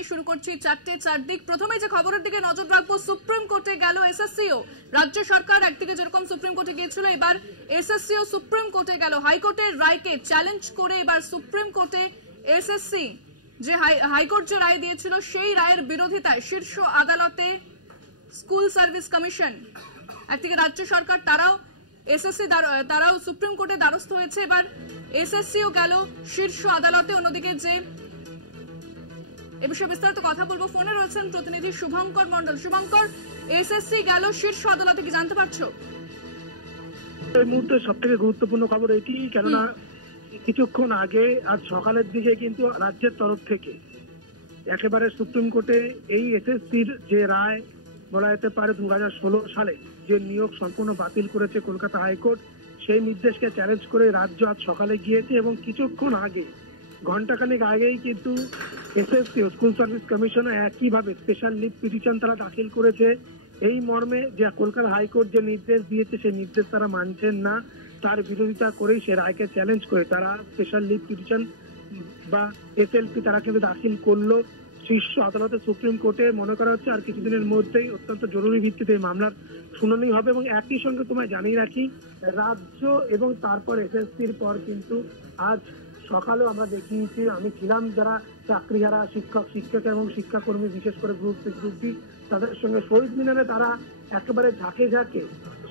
জানি শুরু করছি 4টে 4 দিক। প্রথমে যে খবরের দিকে নজর রাখবো, সুপ্রিম কোর্টে গেল এসএসসিও। রাজ্য সরকার একদিকে যেরকম সুপ্রিম কোর্টে গিয়েছিল, এবার এসএসসিও সুপ্রিম কোর্টে গেল। হাইকোর্টের রায়কে চ্যালেঞ্জ করে এবার সুপ্রিম কোর্টে এসএসসি যে হাইকোর্ট যে রায় দিয়েছিল সেই রায়ের বিরোধিতায় শীর্ষ আদালতে স্কুল সার্ভিস কমিশন। একদিকে রাজ্য সরকার তারাও এসএসসি তারাও সুপ্রিম কোর্টে দ্বারস্থ হয়েছে। এবার এসএসসিও গেল শীর্ষ আদালতে। অন্যদিকে যে এ বিষয়ে বিস্তারিত কথা বলবো, ফোনে রয়েছেন প্রতিনিধি শুভঙ্কর মন্ডল। শুভঙ্কর, এসএসসি গেল শীর্ষ আদালতে, কি জানতে পারছো? এই মুহূর্তে সব থেকে গুরুত্বপূর্ণ খবর এটি, কেননা কিছুক্ষণ আগে আজ সকালের দিকে কিন্তু রাজ্যের তরফ থেকে একেবারে সুপ্রিম কোর্টে এই এসএসসির যে রায় বলা যেতে পারে 2016 সালে যে নিয়োগ সম্পূর্ণ বাতিল করেছে কলকাতা হাইকোর্ট, সেই নির্দেশকে চ্যালেঞ্জ করে রাজ্য আজ সকালে গিয়েছে। এবং কিছুক্ষণ আগে, ঘন্টাখানেক আগেই কিন্তু এসএসসি ও স্কুল সার্ভিস কমিশনে একইভাবে স্পেশাল লিভ পিটিশন তারা দাখিল করেছে এই মর্মে যে কলকাতা হাইকোর্ট যে নির্দেশ দিয়েছে সেই নির্দেশ তারা মানছেন না, তার বিরোধিতা করেই সে রায়কে চ্যালেঞ্জ করে তারা স্পেশাল লিভ পিটিশন বা এসএলপি তারা কিন্তু দাখিল করলো শীর্ষ আদালতে সুপ্রিম কোর্টে। মনে করা হচ্ছে আর কিছুদিনের মধ্যেই অত্যন্ত জরুরি ভিত্তিতে এই মামলার শুনানি হবে। এবং একই সঙ্গে তোমায় জানিয়ে রাখি, রাজ্য এবং তারপর এসএসসির পর কিন্তু আজ সকালেও আমরা দেখিয়েছি, আমি ছিলাম যারা চাকরিহারা শিক্ষক শিক্ষিকা এবং শিক্ষাকর্মী, বিশেষ করে গ্রুপ সি গ্রুপ ডি, তাদের সঙ্গে শহীদ মিনারে তারা একেবারে ঝাঁকে ঝাঁকে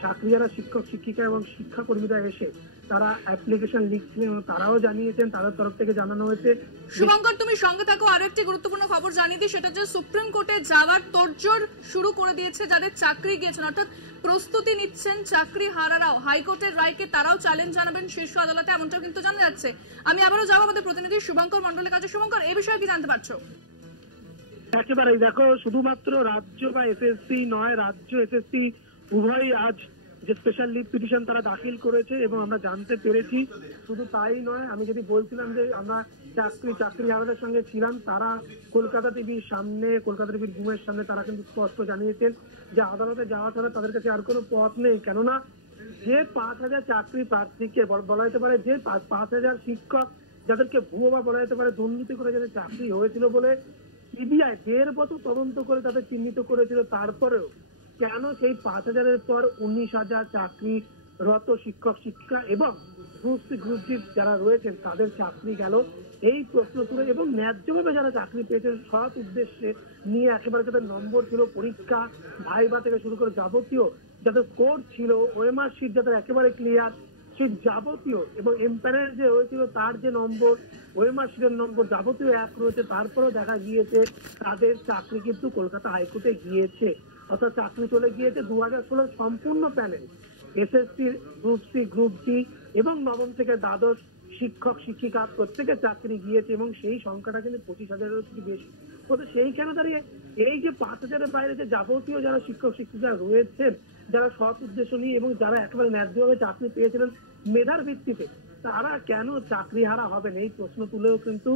চাকরিহারা শিক্ষক শিক্ষিকা এবং শিক্ষাকর্মীরা এসে তারা অ্যাপ্লিকেশন লিখছিলেন এবং তারাও জানিয়েছেন, তাদের তরফ থেকে জানানো হয়েছে। শুভঙ্কর, তুমি সঙ্গে থাকো, আরো একটি গুরুত্বপূর্ণ খবর জানিয়ে দিই, সেটা হচ্ছে সুপ্রিম কোর্টে যাওয়ার তোড়জোড় শুরু করে দিয়েছে যাদের চাকরি গিয়েছেন, অর্থাৎ প্রস্তুতি নিচ্ছেন চাকরি হারারাও। হাইকোর্টের রায়কে তারাও চ্যালেঞ্জ জানাবেন শীর্ষ আদালতে, এমনটাও কিন্তু জানা যাচ্ছে। আমি আবারও যাবো আমাদের প্রতিনিধি শুভঙ্কর মন্ডলের কাছে। শুভঙ্কর, এই বিষয়ে কি জানতে পারছো? একেবারেই দেখো, শুধুমাত্র রাজ্য বা এসএসসি নয়, রাজ্য এসএসসি উভয়ই আজ যে স্পেশাল লিভ পিটিশন তারা দাখিল করেছে এবং আমরা জানতে পেরেছি। শুধু তাই নয়, আমি যদি বলছিলাম যে আমরা চাকরিহারাদের সঙ্গে ছিলাম, তারা কলকাতা টিভির সামনে, কলকাতা টিভির রুমের সামনে তারা কিন্তু স্পষ্ট জানিয়েছেন যে আদালতে যাওয়া ছাড়া তাদের কাছে আর কোনো পথ নেই। কেননা যে 5000 চাকরি প্রার্থীকে বলা যেতে পারে, যে 5000 শিক্ষক যাদেরকে ভুয়ো বা বলা যেতে পারে দুর্নীতি করে যাদের চাকরি হয়েছিল বলে সিবিআই 1.5 বছর তদন্ত করে তাদের চিহ্নিত করেছিল, তারপরেও কেন সেই 5000-এর পর 19,000 চাকরিরত শিক্ষক শিক্ষিকা এবং গ্রুপ সি গ্রুপ ডি যারা রয়েছেন তাদের চাকরি গেল, এই প্রশ্ন তুলে এবং ন্যায্যভাবে যারা চাকরি পেয়েছেন সৎ উদ্দেশ্যে নিয়ে, একেবারে যাদের নম্বর ছিল পরীক্ষা ভাইবা থেকে শুরু করে যাবতীয় যাদের স্কোর ছিল, ওএমআর শিট যাদের একেবারে ক্লিয়ার, সেই যাবতীয় এবং এমপ্যানেল যে হয়েছিল তার যে নম্বর, ওএমআর শিটের নম্বর যাবতীয় এক রয়েছে, তারপরেও দেখা গিয়েছে তাদের চাকরি কিন্তু কলকাতা হাইকোর্টে গিয়েছে। অর্থাৎ চাকরি চলে গিয়েছে 2016 সম্পূর্ণ panel SSC group C group D এবং নবম থেকে দ্বাদশ শিক্ষক শিক্ষিকা প্রত্যেকের চাকরি গিয়েছে এবং সেই সংখ্যাটা কিন্তু 25,000-এর থেকে বেশি। তো সেইখানে দাঁড়িয়ে এই যে 5,000-এর বাইরে যে যাবতীয় যারা শিক্ষক শিক্ষিকা রয়েছেন, যারা সৎ উদ্দেশ্য নিয়ে এবং যারা একেবারে ন্যায্যভাবে চাকরি পেয়েছিলেন মেধার ভিত্তিতে, তারা কেন চাকরি হারা হবেন এই প্রশ্ন তুলেও কিন্তু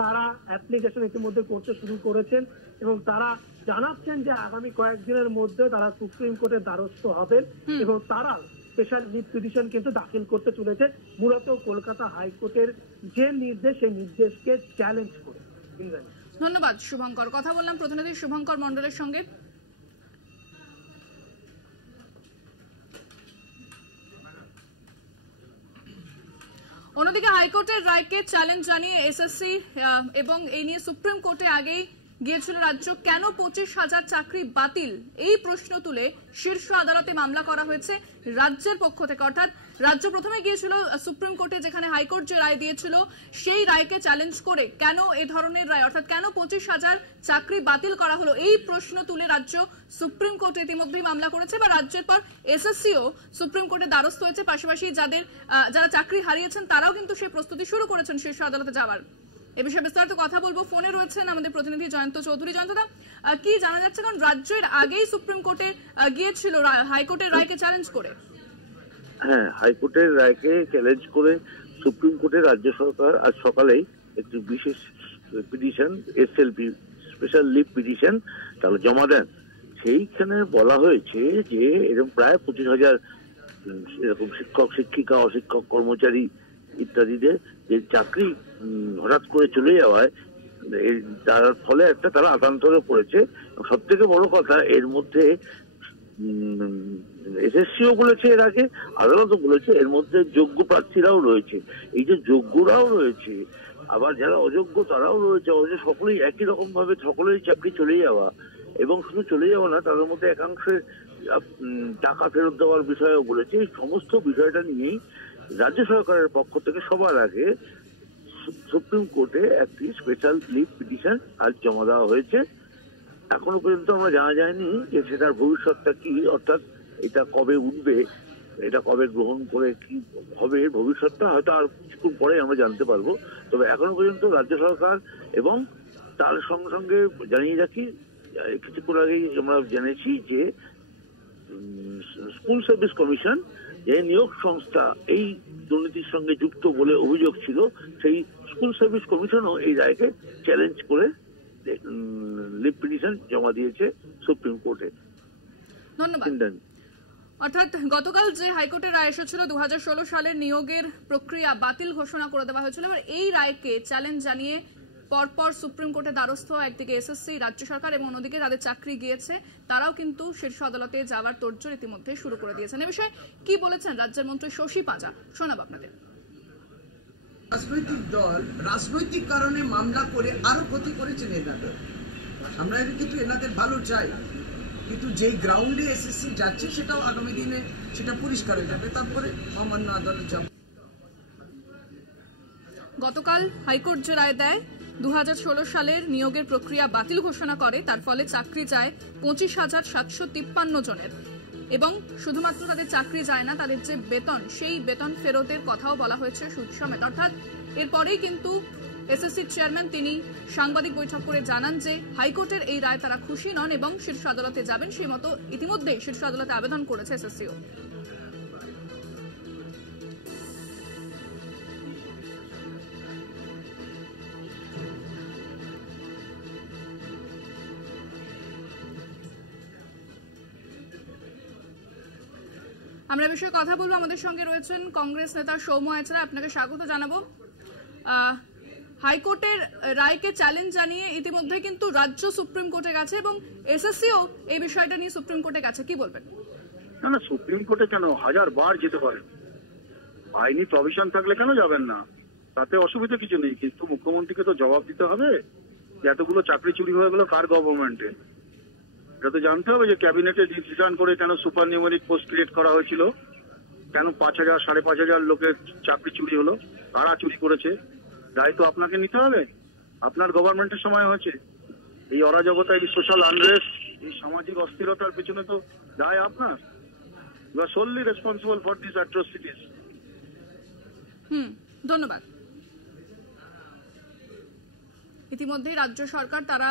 তারা অ্যাপ্লিকেশন ইতিমধ্যে করতে শুরু করেছেন এবং তারা জানাচ্ছেন যে আগামী কয়েকদিনের মধ্যে তারা সুপ্রিম কোর্টের দ্বারস্থ হবেন এবং তারা স্পেশাল লিভ পিটিশন কিন্তু দাখিল করতে চলেছে মূলত কলকাতা হাইকোর্টের যে নির্দেশ, সেই নির্দেশকে চ্যালেঞ্জ করে। ধন্যবাদ শুভঙ্কর। কথা বললাম প্রতিনিধি শুভঙ্কর মন্ডলের সঙ্গে। অন্যদিকে হাইকোর্টের রায়কে চ্যালেঞ্জ জানিয়ে এসএসসি এবং এই নিয়ে সুপ্রিম কোর্টে আগেই গিয়েছিল রাজ্য। কেন 25,000 চাকরি বাতিল এই প্রশ্ন তুলে শীর্ষ আদালতে মামলা করা হয়েছে রাজ্যের পক্ষ থেকে। অর্থাৎ রাজ্য প্রথমে গিয়েছিল সুপ্রিম কোর্টে, যেখানে হাইকোর্ট যে রায় দিয়েছিল সেই রায়কে চ্যালেঞ্জ করে কেন এ ধরনের রায়, অর্থাৎ কেন 25,000 চাকরি বাতিল করা হলো এই প্রশ্ন তুলে রাজ্য সুপ্রিম কোর্টে ইতিমধ্যেই মামলা করেছে বা রাজ্যের পর এসএসসিও সুপ্রিম কোর্টে দ্বারস্থ হয়েছে। পাশাপাশি যারা চাকরি হারিয়েছেন তারাও কিন্তু সেই প্রস্তুতি শুরু করেছেন শীর্ষ আদালতে যাওয়ার। এ বিষয়ে বিস্তারিত কথা বলবো, ফোনে রয়েছেন আমাদের প্রতিনিধি জয়ন্ত চৌধুরী। জয়ন্তদা, কি জানা যাচ্ছে, কারণ রাজ্যের আগেই সুপ্রিম কোর্টে গিয়েছিল হাইকোর্টের রায়কে চ্যালেঞ্জ করে? হ্যাঁ, হাইকোর্টের রায়কে চ্যালেঞ্জ করে সুপ্রিম কোর্টে রাজ্য সরকার আজ সকালেই একটি বিশেষ petition, SLP special leave petition তারা জমা দেন। সেইখানে বলা হয়েছে যে এরকম প্রায় 25,000 এরকম শিক্ষক শিক্ষিকা অশিক্ষক কর্মচারী ইত্যাদিদের যে চাকরি হঠাৎ করে চলে যাওয়ায় তার ফলে একটা তারা আতান্তরে পড়েছে। সব থেকে বড় কথা, এর মধ্যে এসএসসিও বলেছে, এর আগে আদালতও বলেছে, এর মধ্যে যোগ্য প্রার্থীরাও রয়েছে। এই যে যোগ্যরাও রয়েছে, আবার যারা অযোগ্য তারাও রয়েছে, সকলেই একই রকম ভাবে সকলেই চাকরি চলে যাওয়া, এবং শুধু চলে যাওয়া না, তাদের মধ্যে একাংশের টাকা ফেরত দেওয়ার বিষয়েও বলেছে। এই সমস্ত বিষয়টা নিয়েই রাজ্য সরকারের পক্ষ থেকে সবার আগে সুপ্রিম কোর্টে একটি স্পেশাল লিভ পিটিশন আজ জমা দেওয়া হয়েছে। এখনো পর্যন্ত আমরা জানা যায়নি যে সেটার ভবিষ্যৎটা কি, অর্থাৎ এটা কবে উঠবে, এটা কবে গ্রহণ করে কি হবে, ভবিষ্যৎটা হয়তো আর কিছুক্ষণ পরে আমরা জানতে পারবো। তবে এখনো পর্যন্ত রাজ্য সরকার, এবং তার সঙ্গে সঙ্গে জানিয়ে রাখি, কিছুক্ষণ আগেই আমরা জেনেছি যে স্কুল সার্ভিস কমিশন, যে নিয়োগ সংস্থা এই দুর্নীতির সঙ্গে যুক্ত বলে অভিযোগ ছিল, সেই স্কুল সার্ভিস কমিশনও এই রায়কে চ্যালেঞ্জ করে লিভ পিটিশন জমা দিয়েছে সুপ্রিম কোর্টে। ধন্যবাদ। অর্থাৎ গতকাল যে হাইকোর্টের রায় এসেছিল 2016 সালের নিয়োগের প্রক্রিয়া বাতিল ঘোষণা করে দেওয়া হয়েছিল, এবার এই রায়কে চ্যালেঞ্জ জানিয়ে পরপর সুপ্রিম কোর্টে দ্বারস্থ একদিকে এসএসসি, রাজ্য সরকার, এবং অন্যদিকে যাদের চাকরি গিয়েছে তারাও কিন্তু শীর্ষ আদালতে যাওয়ার তোড়জোড় ইতিমধ্যে শুরু করে দিয়েছেন। এ বিষয়ে কি বলেছেন রাজ্যের মন্ত্রী শশী পাঁজা, শোনাব আপনাদের। রাজনৈতিক দল রাজনৈতিক কারণে মামলা করে আরো ক্ষতি করেছেন এনাদের। আমরা কিন্তু এনাদের ভালো চাই, কিন্তু যেই গ্রাউন্ডে এসএসসি যাচ্ছে সেটাও আগামী দিনে সেটা পরিষ্কার হয়ে যাবে, তারপরে মহামান্য আদালত যাবে। গতকাল হাইকোর্ট যে রায় দেয় 2016 সালের নিয়োগের প্রক্রিয়া বাতিল ঘোষণা করে, তার ফলে চাকরি যায় 25,753 জনের, এবং শুধুমাত্র তাদের চাকরি যায় না, তাদের যে বেতন, সেই বেতন ফেরতের কথাও বলা হয়েছে সুদ সমেত। অর্থাৎ এরপরেই কিন্তু এসএসসির চেয়ারম্যান তিনি সাংবাদিক বৈঠক করে জানান যে হাইকোর্টের এই রায় তারা খুশি নন এবং শীর্ষ আদালতে যাবেন। সেই মতো ইতিমধ্যেই শীর্ষ আদালতে আবেদন করেছে এসএসসিও। আমরা বিষয়ে কথা বলবো, আমাদের সঙ্গে রয়েছেন কংগ্রেস নেতা সৌম্য আচরা, আপনাকে স্বাগত জানাবো। হাইকোর্টের রায়কে চ্যালেঞ্জ জানিয়ে ইতিমধ্যে কিন্তু রাজ্য সুপ্রিম কোর্টে গেছে এবং এসএসসিও এই বিষয়টা নিয়ে সুপ্রিম কোর্টে গেছে, কি বলবেন? না, সুপ্রিম কোর্টে কেন, 1000 বার যেতে পারে, আইনি প্রভিশন থাকলে কেন যাবেন না, তাতে অসুবিধা কিছু নেই। কিন্তু মুখ্যমন্ত্রীকে তো জবাব দিতে হবে যে এতগুলো চাকরি চুরি হয়ে গেল কার গভর্নমেন্টে। এটা তো জানতে হবে যে ক্যাবিনেটে ডিসিশন করে কেন সুপার নিউমেরিক পোস্ট ক্রিয়েট করা হয়েছিল, কেন 5000 5,500 লোকের চাকরি চুরি হলো, কারা চুরি করেছে, দায় তো আপনাকে নিতে হবে। আপনার গভর্নমেন্টের সময় হয়েছে এই অরাজকতা, এই সোশ্যাল আনরেস্ট, এই সামাজিক অস্থিরতার পেছনে তো দায় আপনার। You are solely responsible for this atrocities. ধন্যবাদ। ইতিমধ্যেই রাজ্য সরকার তারা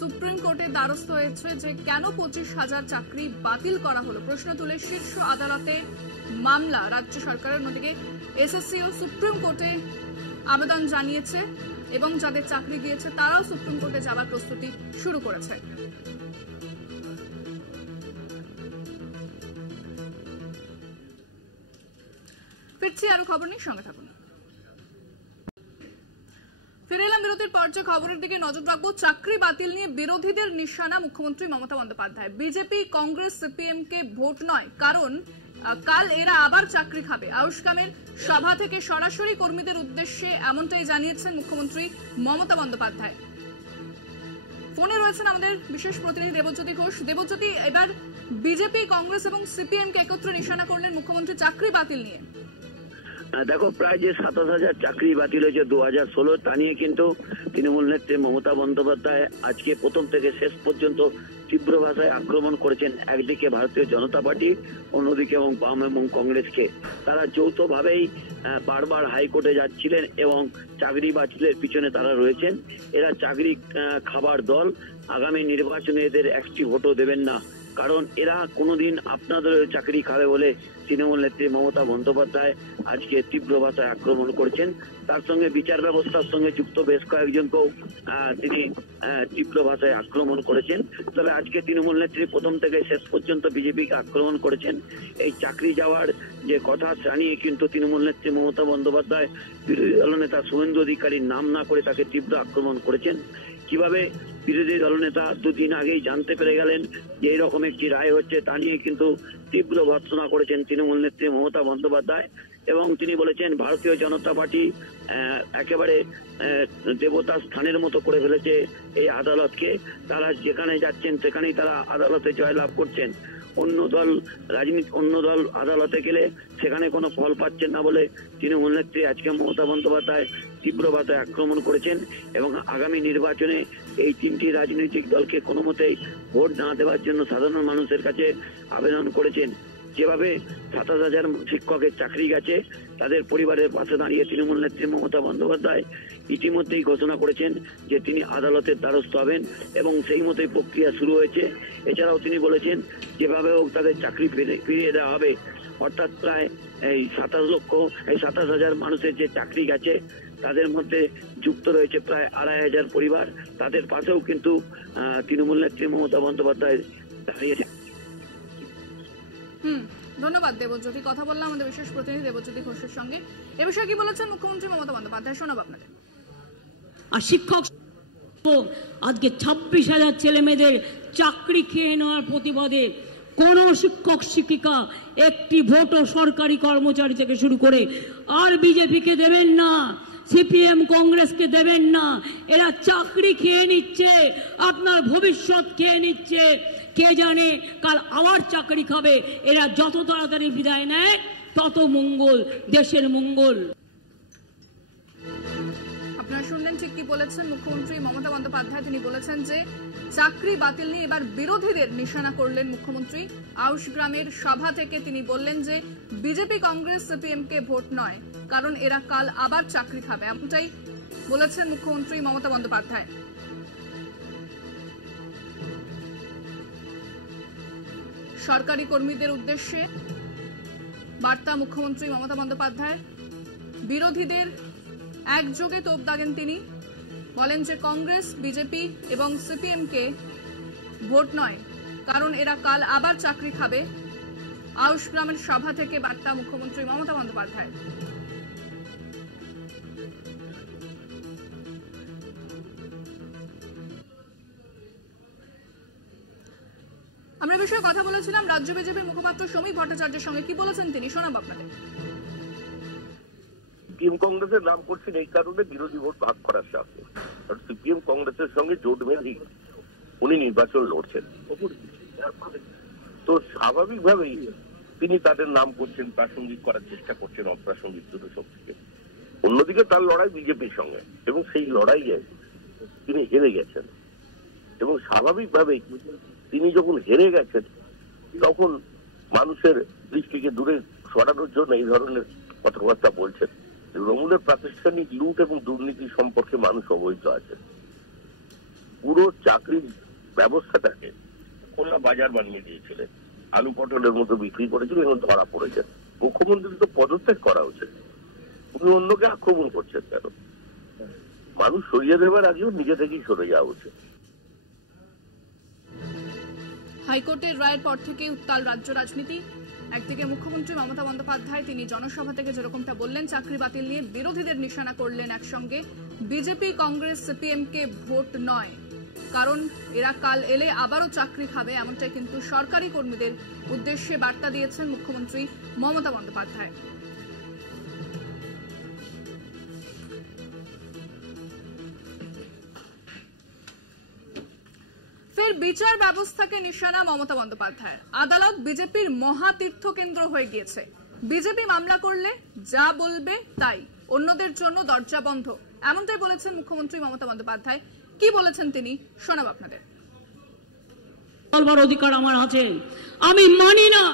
সুপ্রিম কোর্টে দ্বারস্থ হয়েছে যে কেন 25,000 চাকরি বাতিল করা হলো, প্রশ্ন তুলে শীর্ষ আদালতে মামলা রাজ্য সরকারের। অন্যদিকে এসএসসিও সুপ্রিম কোর্টে আবেদন জানিয়েছে এবং যাদের চাকরি গিয়েছে তারাও সুপ্রিম কোর্টে যাওয়ার প্রস্তুতি শুরু করেছে। ফিরছি আরো খবর নিয়ে, সঙ্গে থাকুন। ফিরে এলাম বিরতির পর, যে খবরের দিকে নজর রাখবো, চাকরি বাতিল নিয়ে বিরোধীদের নিশানা মুখ্যমন্ত্রী মমতা বন্দ্যোপাধ্যায়। বিজেপি, কংগ্রেস, সিপিএম কে ভোট নয়, কারণ কাল এরা আবার চাকরি খাবে। আউশকামের সভা থেকে সরাসরি কর্মীদের উদ্দেশ্যে এমনটাই জানিয়েছেন মুখ্যমন্ত্রী মমতা বন্দ্যোপাধ্যায়। ফোনে রয়েছেন আমাদের বিশেষ প্রতিনিধি দেবজ্যোতি ঘোষ। দেবজ্যোতি, এবার বিজেপি, কংগ্রেস এবং সিপিএম কে একত্রে নিশানা করলেন মুখ্যমন্ত্রী চাকরি বাতিল নিয়ে। দেখো, প্রায় যে 27,000 চাকরি বাতিল হয়েছে 2016, তা নিয়ে কিন্তু তৃণমূল নেত্রী মমতা বন্দ্যোপাধ্যায় আজকে প্রথম থেকে শেষ পর্যন্ত তীব্র ভাষায় আক্রমণ করেছেন একদিকে ভারতীয় জনতা পার্টি, অন্যদিকে এবং বাম এবং কংগ্রেসকে। তারা যৌথভাবেই বারবার হাইকোর্টে যাচ্ছিলেন এবং চাকরি বাতিলের পিছনে তারা রয়েছেন। এরা চাকরি খাবার দল, আগামী নির্বাচনে এদের একটি ভোটও দেবেন না, কারণ এরা কোনোদিন আপনাদের চাকরি খাবে বলে তৃণমূল নেত্রী মমতা বন্দ্যোপাধ্যায় আজকে তীব্র ভাষায় আক্রমণ করেছেন। তার সঙ্গে বিচার ব্যবস্থার সঙ্গে যুক্ত বেশ কয়েকজনকেও তিনি তীব্র ভাষায় আক্রমণ করেছেন। তবে আজকে তৃণমূল নেত্রী প্রথম থেকে শেষ পর্যন্ত বিজেপিকে আক্রমণ করেছেন। এই চাকরি যাওয়ার যে কথা জানিয়ে কিন্তু তৃণমূল নেত্রী মমতা বন্দ্যোপাধ্যায় বিরোধী দলনেতা শুভেন্দু অধিকারীর নাম না করে তাকে তীব্র আক্রমণ করেছেন। কিভাবে বিরোধী দলনেতা দুদিন আগেই জানতে পেরে গেলেন যে এইরকম একটি রায় হচ্ছে তা নিয়ে কিন্তু তীব্র ভর্ৎসনা করেছেন তৃণমূল নেত্রী মমতা বন্দ্যোপাধ্যায়। এবং তিনি বলেছেন ভারতীয় জনতা পার্টি একেবারে দেবতার স্থানের মতো করে ফেলেছে এই আদালতকে। তারা যেখানে যাচ্ছেন সেখানেই তারা আদালতে জয়লাভ করছেন। অন্য দল আদালতে গেলে সেখানে কোনো ফল পাচ্ছেন না বলে তৃণমূল নেত্রী আজকে মমতা বন্দ্যোপাধ্যায় তীব্র ভাষায় আক্রমণ করেছেন এবং আগামী নির্বাচনে এই তিনটি রাজনৈতিক দলকে কোনো মতেই ভোট না দেওয়ার জন্য সাধারণ মানুষের কাছে আবেদন করেছেন। যেভাবে 27,000 শিক্ষকের চাকরি গেছে, তাদের পরিবারের পাশে দাঁড়িয়ে তৃণমূল নেত্রী মমতা বন্দ্যোপাধ্যায় ইতিমধ্যেই ঘোষণা করেছেন যে তিনি আদালতের দ্বারস্থ হবেন এবং সেই মতোই প্রক্রিয়া শুরু হয়েছে। এছাড়াও তিনি বলেছেন যেভাবে হোক তাদের চাকরি ফিরিয়ে দেওয়া হবে। অর্থাৎ প্রায় এই 27,000 মানুষের যে চাকরি গেছে তাদের মধ্যে যুক্ত রয়েছে প্রায় 2,500 পরিবার। তাদের পাশেও কিন্তু তৃণমূল নেত্রী মমতা বন্দ্যোপাধ্যায় দাঁড়িয়েছেন। ধন্যবাদ দেবজ্যোতি। কথা বললাম আমাদের বিশেষ প্রতিনিধি দেবজ্যোতি ঘোষের সঙ্গে। এ বিষয়ে কি বলেছেন মুখ্যমন্ত্রী মমতা বন্দ্যোপাধ্যায়, শোনাব আপনাদের। আর শিক্ষক আজকে 26,000 ছেলে মেয়েদের চাকরি খেয়ে নেওয়ার প্রতিবাদে কোন শিক্ষক শিক্ষিকা একটি ভোটও সরকারি কর্মচারী থেকে শুরু করে আর বিজেপিকে দেবেন না, সিপিএম কংগ্রেসকে দেবেন না। এরা চাকরি খেয়ে নিচ্ছে, আপনার ভবিষ্যৎ খেয়ে নিচ্ছে। কে জানে কাল আবার চাকরি খাবে। এরা যত তাড়াতাড়ি বিদায় নেয় তত মঙ্গল, দেশের মঙ্গল। আপনারা শুনলেন ঠিক কি বলেছেন মুখ্যমন্ত্রী মমতা বন্দ্যোপাধ্যায়। তিনি বলেছেন যে চাকরি বাতিল নিয়ে এবার বিরোধীদের নিশানা করলেন মুখ্যমন্ত্রী। আউশ গ্রামের সভা থেকে তিনি বললেন যে বিজেপি কংগ্রেস সিপিএম কে ভোট নয়, কারণ এরা কাল আবার চাকরি খাবে। এমনটাই বলেছেন মুখ্যমন্ত্রী মমতা বন্দ্যোপাধ্যায়। সরকারি কর্মীদের উদ্দেশ্যে বার্তা মুখ্যমন্ত্রী মমতা বন্দ্যোপাধ্যায়। বিরোধীদের একযোগে তোপ দাগেন তিনি। বলেন যে কংগ্রেস বিজেপি এবং সিপিএম কে ভোট নয়, কারণ এরা কাল আবার চাকরি খাবে। আউশ গ্রামের সভা থেকে বার্তা মুখ্যমন্ত্রী মমতা বন্দ্যোপাধ্যায়। আমরা বিষয়ে কথা বলেছিলাম রাজ্য বিজেপির মুখপাত্র সমীর ভট্টাচার্যের সঙ্গে। কি বলেছেন তিনি, শোনাব আপনাদের। সিপিএম কংগ্রেসের নাম করছেন এই কারণে বিরোধী ভোট ভাগ করার সাথে, সিপিএম কংগ্রেসের সঙ্গে জোট বেঁধে উনি নির্বাচন লড়ছেন। তো স্বাভাবিকভাবেই তিনি তাদের নাম করছেন, প্রাসঙ্গিক করার চেষ্টা করছেন অপ্রাসঙ্গিক দুটো শক্তিকে। অন্যদিকে তার লড়াই বিজেপির সঙ্গে এবং সেই লড়াইয়ে তিনি হেরে গেছেন এবং স্বাভাবিকভাবেই তিনি যখন হেরে গেছেন তখন মানুষের দৃষ্টিকে দূরে সরানোর জন্য এই ধরনের কথাবার্তা বলছেন। তৃণমূলের প্রাতিষ্ঠানিক লুট এবং দুর্নীতি সম্পর্কে মানুষ অবহিত আছে। পুরো চাকরির ব্যবস্থাটাকে খোলা বাজার বানিয়ে দিয়েছিলেন, আলু পটলের মতো বিক্রি করেছিলেন এবং ধরা পড়েছেন। মুখ্যমন্ত্রী তো পদত্যাগ করা উচিত, উনি অন্যকে আক্রমণ করছেন কেন? মানুষ সরিয়ে দেওয়ার আগেও নিজে থেকেই সরে যাওয়া উচিত। হাইকোর্টের রায়ের পর থেকে উত্তাল রাজ্য রাজনীতি। একদিকে মুখ্যমন্ত্রী মমতা বন্দ্যোপাধ্যায় তিনি জনসভা থেকে যেরকমটা বললেন চাকরি বাতিল নিয়ে বিরোধীদের নিশানা করলেন একসঙ্গে। বিজেপি কংগ্রেস সিপিএম কে ভোট নয়, কারণ এরা কাল এলে আবারও চাকরি খাবে, এমনটাই কিন্তু সরকারি কর্মীদের উদ্দেশ্যে বার্তা দিয়েছেন মুখ্যমন্ত্রী মমতা বন্দ্যোপাধ্যায়। ফের বিচার ব্যবস্থাকে নিশানা মমতা বন্দ্যোপাধ্যায়। আদালত বিজেপির মহাতীর্থ কেন্দ্র হয়ে গিয়েছে। বিজেপি মামলা করলে যা বলবে তাই, অন্যদের জন্য দরজা বন্ধ, এমনটাই বলেছেন মুখ্যমন্ত্রী মমতা বন্দ্যোপাধ্যায়। কি বলেছেন তিনি, শোনাব আপনাদের। বলবার অধিকার আমার আছে। আমি মানি না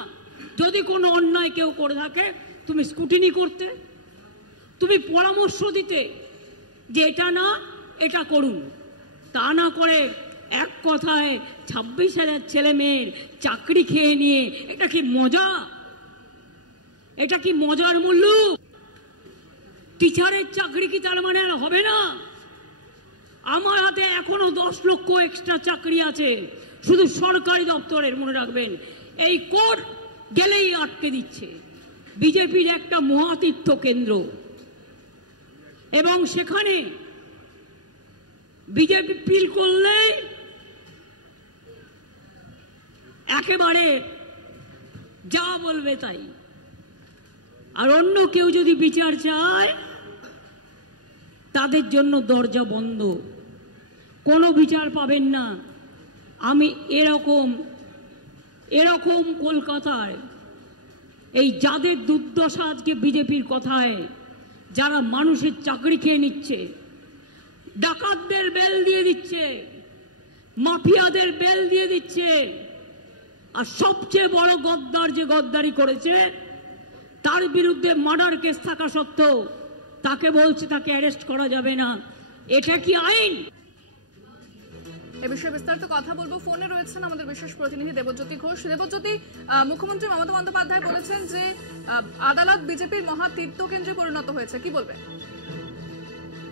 যদি কোনো অন্যায় কেউ করে থাকে তুমি স্কুটিনি করতে, তুমি পরামর্শ দিতে যে এটা না এটা করুন, তা না করে এক কথায় 26,000 ছেলে মেয়ের চাকরি খেয়ে নিয়ে এটা কি মজা? এটা কি মজার মূল্য? টিচারের চাকরি কি তার মানে আর হবে না? আমার হাতে এখনো 10 লক্ষ এক্সট্রা চাকরি আছে শুধু সরকারি দপ্তরের, মনে রাখবেন। এই কোর্ট গেলেই আটকে দিচ্ছে। বিজেপির একটা মহাতীর্থ কেন্দ্র, এবং সেখানে বিজেপি পিল করলে একেবারে যা বলবে তাই। আর অন্য কেউ যদি বিচার চায় তাদের জন্য দরজা বন্ধ, কোনো বিচার পাবেন না। আমি এরকম কলকাতায় এই যাদের দুর্দশা আজকে বিজেপির কথায়, যারা মানুষের চাকরি খেয়ে নিচ্ছে, ডাকাতদের বেল দিয়ে দিচ্ছে, মাফিয়াদের বেল দিয়ে দিচ্ছে, আর সবচেয়ে বড় গদ্দার যে গদ্দারি করেছে তার বিরুদ্ধে মার্ডার কেস থাকা সত্ত্বেও তাকে বলছে তাকে অ্যারেস্ট করা যাবে না। এটা কি আইন? এ বিষয়ে বিস্তারিত কথা বলবো। ফোনে রয়েছেন আমাদের বিশেষ প্রতিনিধি দেবজ্যোতি ঘোষ। দেবজ্যোতি, মুখ্যমন্ত্রী মমতা বন্দ্যোপাধ্যায় বলেছেন যে আদালত বিজেপির মহা তীর্থকেন্দ্রে পরিণত হয়েছে, কি বলবেন?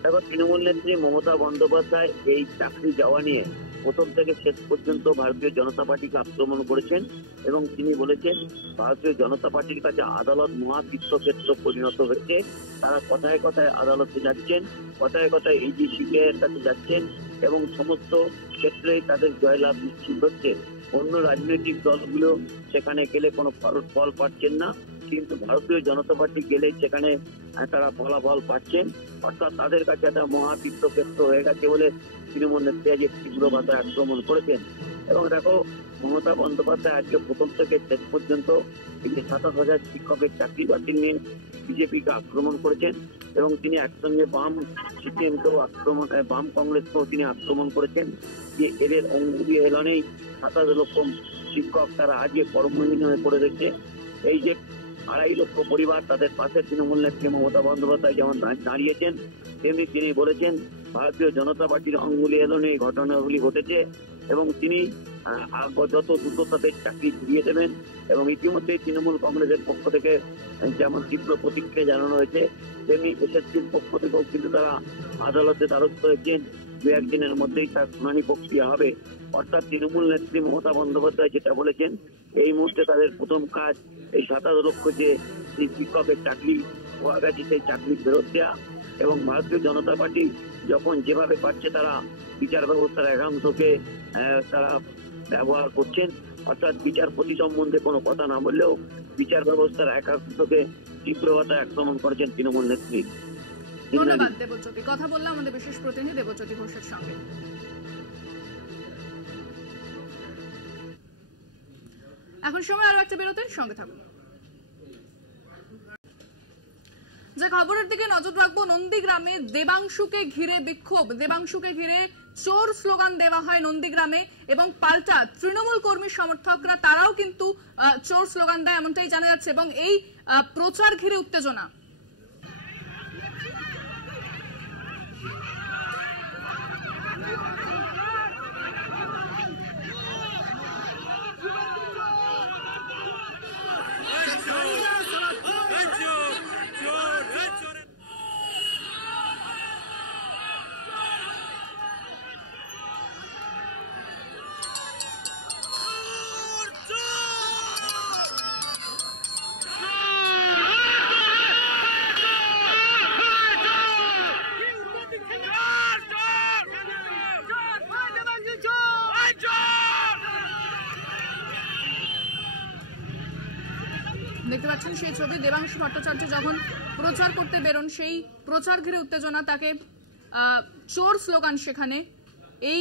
দেখো, তৃণমূল নেত্রী মমতা বন্দ্যোপাধ্যায় এই চাকরি যাওয়া নিয়ে প্রথম থেকে শেষ পর্যন্ত ভারতীয় জনতা পার্টিকে আক্রমণ করেছেন এবং তিনি বলেছেন ভারতীয় জনতা পার্টির কাছে আদালত মহা তীর্থক্ষেত্র পরিণত হয়েছে। তারা কথায় কথায় আদালতে যাচ্ছেন, কথায় কথায় এজিসিকে এর কাছে যাচ্ছেন এবং সমস্ত ক্ষেত্রেই তাদের জয়লাভ নিশ্চিত হচ্ছে। অন্য রাজনৈতিক দলগুলো সেখানে গেলে কোনো ফল পাচ্ছেন না, কিন্তু ভারতীয় জনতা পার্টি গেলেই সেখানে তারা ফলাফল পাচ্ছেন। অর্থাৎ তাদের কাছে একটা মহাতীর্থক্ষেত্র হয়ে গেছে বলে তৃণমূল নেত্রী আজকে তীব্র ভাষায় আক্রমণ করেছেন। এবং দেখো, মমতা বন্দ্যোপাধ্যায় আজকে প্রথম থেকে শেষ পর্যন্ত এই যে 27,000 শিক্ষকের চাকরি বাতিল নিয়ে বিজেপিকে আক্রমণ করেছেন এবং তিনি একসঙ্গে বাম সিপিএমকেও আক্রমণ, বাম কংগ্রেসকেও তিনি আক্রমণ করেছেন যে এদের অঙ্গুলি এলানেই 27 লক্ষ শিক্ষক তারা আজকে কর্মহীন হয়ে পড়ে রয়েছে। এই যে 2.5 লক্ষ পরিবার, তাদের পাশে তৃণমূল নেত্রী মমতা বন্দ্যোপাধ্যায় যেমন দাঁড়িয়েছেন, তেমনি তিনি বলেছেন ভারতীয় জনতা পার্টির অঙ্গুলি এলানে এই ঘটনাগুলি ঘটেছে এবং তিনি যত দ্রুত তাদের চাকরি ফিরিয়ে দেবেন। এবং ইতিমধ্যে তৃণমূল কংগ্রেসের পক্ষ থেকে যেমন তীব্র প্রতিক্রিয়া জানানো হয়েছে, তেমনি এসএসসির পক্ষ থেকেও কিন্তু তারা আদালতে দ্বারস্থ হয়েছেন। 2-1 দিনের মধ্যেই তার শুনানি প্রক্রিয়া হবে। অর্থাৎ তৃণমূল নেত্রী মমতা বন্দ্যোপাধ্যায় যেটা বলেছেন, এই মুহূর্তে তাদের প্রথম কাজ এই 27 লক্ষ যে শিক্ষকের চাকরি হওয়া গেছে সেই চাকরি ফেরত দেওয়া। এবং ভারতীয় জনতা পার্টি যখন যেভাবে পাচ্ছে তারা বিচার ব্যবস্থার একাংশকে তারা ব্যবহার করছেন, অর্থাৎ বিচারপতি সম্বন্ধে কোনো কথা না বললেও বিচার ব্যবস্থার একাংশকে তীব্র ভাষায় আক্রমণ করেছেন তৃণমূল নেত্রী। ধন্যবাদ দেবজ্যোতি। কথা বললাম আমাদের বিশেষ প্রতিনিধি দেবজ্যোতি ঘোষের সঙ্গে। এখন সময় আরো একটা বিরতির, সঙ্গে থাকুন। যে খবরের দিকে নজর রাখবো, নন্দীগ্রামে দেবাংশুকে ঘিরে বিক্ষোভ, দেবাংশুকে ঘিরে চোর স্লোগান দেওয়া হয় নন্দীগ্রামে এবং পাল্টা তৃণমূল কর্মী সমর্থকরা তারাও কিন্তু চোর স্লোগান দেয়, এমনটাই জানা যাচ্ছে। এবং এই প্রচার ঘিরে উত্তেজনা। দেখতে পাচ্ছেন সেই ছবি, দেবাংশু ভট্টাচার্য যখন প্রচার করতে বেরোন সেই প্রচার ঘিরে উত্তেজনা, তাকে চোর স্লোগান সেখানে এই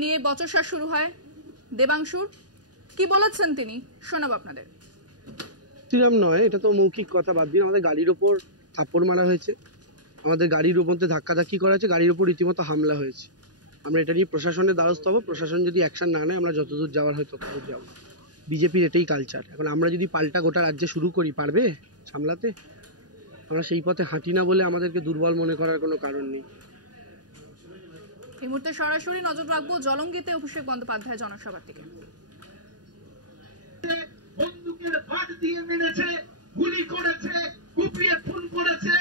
নিয়ে বচসা শুরু হয় দেবাংশুর। কি বলেছেন তিনি, শোনাবো আপনাদের। শ্রীরাম নয়, এটা তো মৌখিক কথা, বাদ দিন। আমাদের গাড়ির ওপর থাপ্পড় মারা হয়েছে, আমাদের গাড়ির উপর ধাক্কাধাক্কি করা হয়েছে, গাড়ির উপর রীতিমতো হামলা হয়েছে। আমরা এটা নিয়ে প্রশাসনের দ্বারস্থ হবো। প্রশাসন যদি অ্যাকশন না নেয় আমরা যতদূর যাওয়ার হয় ততদূর যাবো। বিজেপির এটাই কালচার। এখন আমরা যদি পাল্টা গোটা রাজ্যে শুরু করি, পারবে সামলাতে? আমরা সেই পথে হাঁটি না বলে আমাদেরকে দুর্বল মনে করার কোনো কারণ নেই। এই মুহূর্তে সরাসরি নজর রাখবো জলঙ্গিতে অভিষেক বন্দ্যোপাধ্যায় জনসভার দিকে। বন্দুকের বাট দিয়ে মেরেছে, গুলি করেছে, কুপিয়ে খুন করেছে।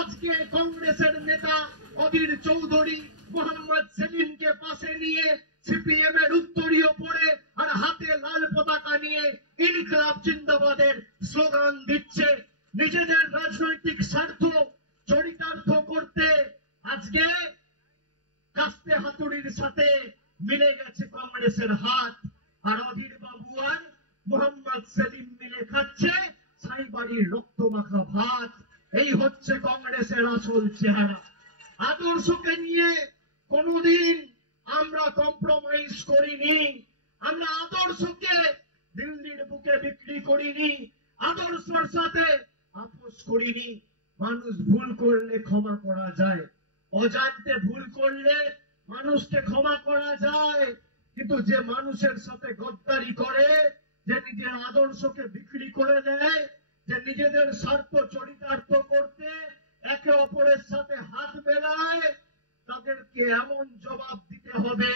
আজকে কংগ্রেসের নেতা অধীর চৌধুরী মোহাম্মদ সেলিমকে পাশে নিয়ে সিপিএম এর উত্তরীয় পড়ে আর হাতে লাল পতাকা নিয়ে ইনকলাব জিন্দাবাদের স্লোগান দিচ্ছে। নিজেদের রাজনৈতিক স্বার্থ চরিতার্থ করতে আজকে কাস্তে হাতুড়ির সাথে মিলে গেছে কংগ্রেসের হাত। আর অধীর বাবু আর মোহাম্মদ সেলিম মিলে খাচ্ছে সাইবাড়ির রক্ত মাখা ভাত। এই হচ্ছে কংগ্রেসের আসল চেহারা। আদর্শকে নিয়ে কোনদিন আমরা কম্প্রোমাইজ করিনি। আমরা আদর্শকে দিল্লির বুকে বিক্রি করিনি, আদর্শের সাথে আপোষ করিনি। মানুষ ভুল করলে ক্ষমা করা যায়, অজান্তে ভুল করলে মানুষকে ক্ষমা করা যায়, কিন্তু যে মানুষের সাথে গদ্দারি করে, যে নিজের আদর্শকে বিক্রি করে দেয়, যে নিজেদের স্বার্থ চরিতার্থ করতে একে অপরের সাথে হাত মেলায়, তাদেরকে এমন জবাব দিতে হবে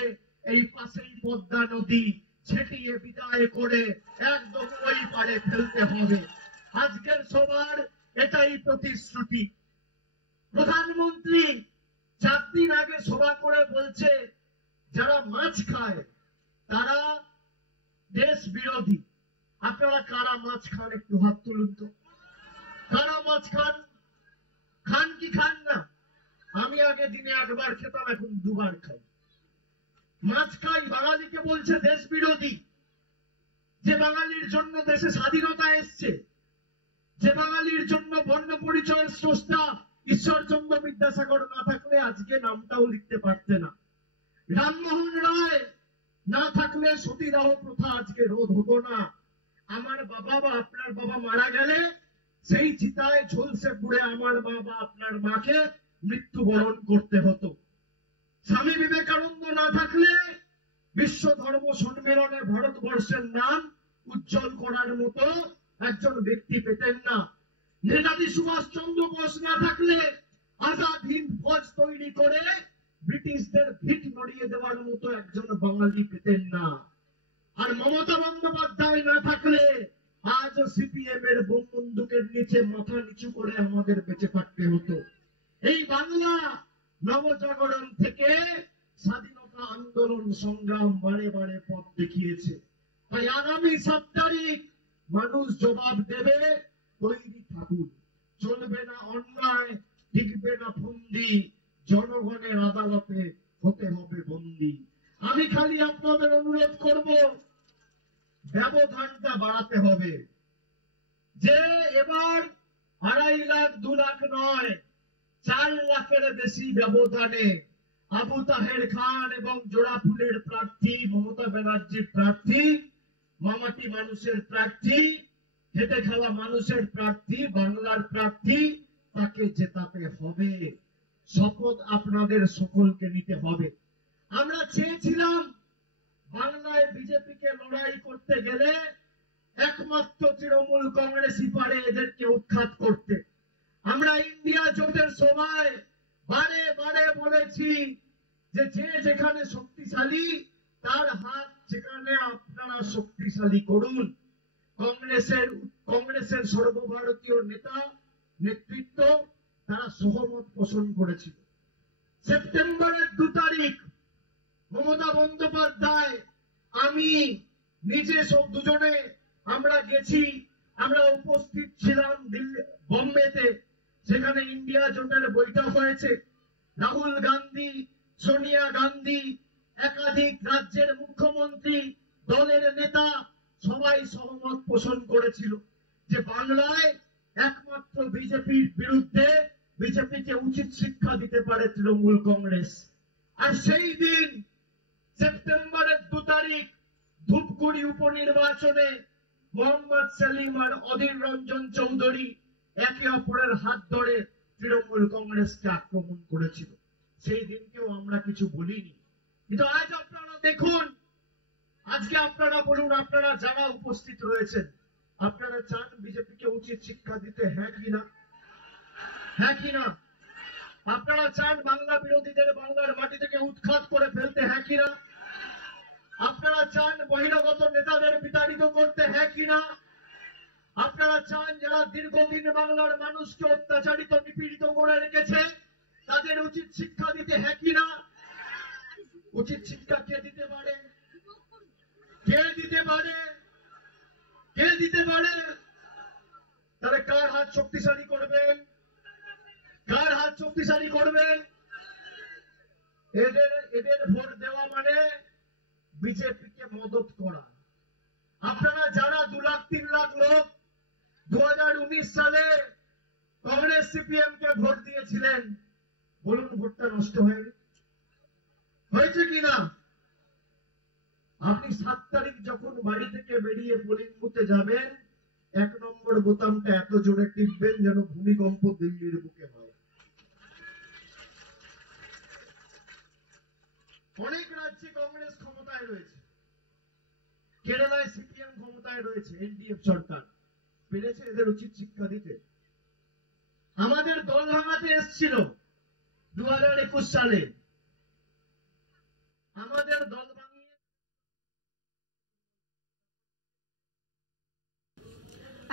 এই পাশেই পদ্মা নদী ছেটিয়ে বিদায় করে একদম ওই পারে ফেলতে হবে। আজকের সবার এটাই প্রতিশ্রুতি। প্রধানমন্ত্রী 4 দিন আগে সভা করে বলছে যারা মাছ খায় তারা দেশ বিরোধী। আপনারা কারা মাছ খান একটু হাত তুলুন তো। কারা মাছ খান? খান কি খান না? আমি আগে দিনে 1 বার খেতাম, এখন 2 বার খাই। মাছ খাই, বাঙালিকে বলছে দেশ বিরোধী। যে বাঙালির জন্য দেশে স্বাধীনতা এসছে, যে বাঙালির জন্য বর্ণ পরিচয়ের স্রষ্টা ঈশ্বরচন্দ্র বিদ্যাসাগর না থাকলে আজকে নামটাও লিখতে পারতে না। রামমোহন রায় না থাকলে সতীদাহ প্রথা আজকে রোধ হতো না। আমার বাবা বা আপনার বাবা মারা গেলে সেই চিতায় ঝলসে পুড়ে আমার মা বা আপনার মাকে মৃত্যুবরণ করতে হতো। স্বামী বিবেকানন্দ না থাকলে বিশ্ব ধর্ম সম্মেলনে ভারতবর্ষের নাম উজ্জ্বল করার মতো একজন ব্যক্তি পেতেন না। নেতাজি সুভাষ চন্দ্র বোস না থাকলে আজাদ হিন্দ ফৌজ তৈরি করে ব্রিটিশদের ভিত নড়িয়ে দেওয়ার মতো একজন বাঙালি পেতেন না। আর মমতা বন্দ্যোপাধ্যায় না থাকলে আজ সিপিএম এর বোম বন্দুকের নিচে মাথা নিচু করে আমাদের বেঁচে থাকতে হতো। এই বাংলা নবজাগরণ থেকে স্বাধীনতা আন্দোলন সংগ্রাম বারে বারে পথ দেখিয়েছে। তাই আগামী 7 তারিখ মানুষ জবাব দেবে, তৈরি থাকুন। চলবে না অন্যায়, টিকবে না ফন্দি, জনগণের আদালতে হতে হবে বন্দী। আমি খালি আপনাদের অনুরোধ করব, ব্যবধানটা বাড়াতে হবে। যে এবার 2.5 লাখ 2 লাখ নয়, 4 লাখের বেশি ব্যবধানে আবু তাহের খান এবং জোড়াফুলের প্রার্থী মমতা ব্যানার্জির প্রার্থী, মামাটি মানুষের প্রার্থী, খেটে খাওয়া মানুষের প্রার্থী, বাংলার প্রার্থী, তাকে জেতাতে হবে। শপথ আপনাদের সকলকে নিতে হবে। আমরা চেয়েছিলাম বাংলায় বিজেপিকে লড়াই করতে গেলে একমাত্র তৃণমূল কংগ্রেসই পারে এদেরকে উৎখাত করতে। আমরা ইন্ডিয়া জোটের সময় বারে বারে বলেছি যে যে যেখানে শক্তিশালী তার হাত যেখানে আপনারা শক্তিশালী করুন। কংগ্রেসের সর্বভারতীয় নেতা নেতৃত্ব তারা সহমত পোষণ করেছিল। সেপ্টেম্বরের 2 তারিখ মমতা বন্দ্যোপাধ্যায়, আমি নিজে সব দুজনে আমরা গেছি, আমরা উপস্থিত ছিলাম বোম্বেতে। সেখানে ইন্ডিয়া জোটের বৈঠক হয়েছে। রাহুল গান্ধী, সোনিয়া গান্ধী, একাধিক রাজ্যের মুখ্যমন্ত্রী, দলের নেতা সবাই সহমত পোষণ করেছিল যে বাংলায় একমাত্র বিজেপির বিরুদ্ধে বিজেপিকে উচিত শিক্ষা দিতে পারে তৃণমূল কংগ্রেস। আর সেই দিন সেপ্টেম্বরের 2 তারিখ ধূপগুড়ি উপনির্বাচনে মোহাম্মদ সেলিম আর অধীর রঞ্জন চৌধুরী একে অপরের হাত ধরে তৃণমূল কংগ্রেসকে আক্রমণ করেছিল। সেই দিনকেও আমরা কিছু বলিনি। কিন্তু আজ আপনারা দেখুন, আজকে আপনারা বলুন, আপনারা যারা উপস্থিত রয়েছেন, আপনারা চান বিজেপিকে উচিত শিক্ষা দিতে? হ্যাঁ কিনা? হ্যাঁ কিনা? আপনারা চান বাংলা বিরোধীদের বাংলার মাটি থেকে উৎখাত করে ফেলতে? হ্যাঁ কিনা? আপনারা চান বহিরাগত নেতাদের বিতাড়িত করতে? হ্যাঁ কিনা? আপনারা চান যারা দীর্ঘদিন বাংলার মানুষকে অত্যাচারিত নিপীড়িত করে রেখেছে তাদের উচিত শিক্ষা দিতে, হ্যাঁ কি না? উচিত শিক্ষা কে দিতে পারে? কে দিতে পারে? কে দিতে পারে? তাহলে কার হাত শক্তিশালী করবেন? কার হাত শক্তিশালী করবেন? এদের ভোট দেওয়া মানে বিজেপিকে মদত করা। আপনারা যারা 2 লাখ 3 লাখ লোক 2019 সালে কংগ্রেস সিপিএম কে ভোট দিয়েছিলেন, বলুন ভোটটা নষ্ট হয়েছে কিনা? আপনি 7 তারিখ যখন বাড়ি থেকে বেরিয়ে পোলিং বুথে যাবেন, 1 নম্বর বোতামটা এত জোরে টিপবেন যেন ভূমিকম্প দিল্লির বুকে হয়। অনেক রাজ্যে কংগ্রেস ক্ষমতায় রয়েছে, কেরালায় সিপিএম ক্ষমতায় রয়েছে, এনডিএফ সরকার পেরেছে এদের উচিত শিক্ষা দিতে। আমাদের দল ভাঙাতে এসেছিল 2021 সালে, আমাদের দল ভাঙিয়ে।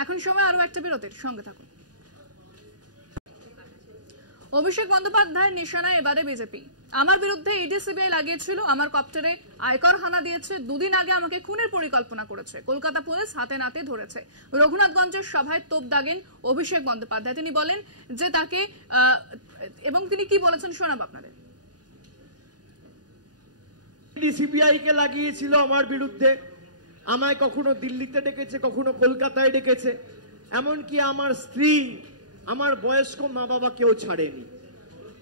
এখন সময় আরো একটা বিরতির, সঙ্গে থাকুন। অভিষেক বন্দ্যোপাধ্যায়ের নিশানায় এবারে বিজেপি। আমার বিরুদ্ধে ইডি সিবিআই লাগিয়েছিল, আমার কপ্টারে আয়কর হানা দিয়েছে, 2 দিন আগে আমাকে খুনের পরিকল্পনা করেছে, কলকাতা পুলিশ হাতে নাতে ধরেছে। রঘুনাথগঞ্জের সভায় তোপ দাগেন অভিষেক বন্দ্যোপাধ্যায়। তিনি বলেন যে তাকে, এবং তিনি কি বলেছেন শোনাব আপনাদের। ইডি সিবিআই কে লাগিয়েছিল আমার বিরুদ্ধে, আমায় কখনো দিল্লিতে ডেকেছে, কখনো কলকাতায় ডেকেছে, এমনকি আমার স্ত্রী, আমার বয়স্ক মা বাবা কেউ ছাড়েনি,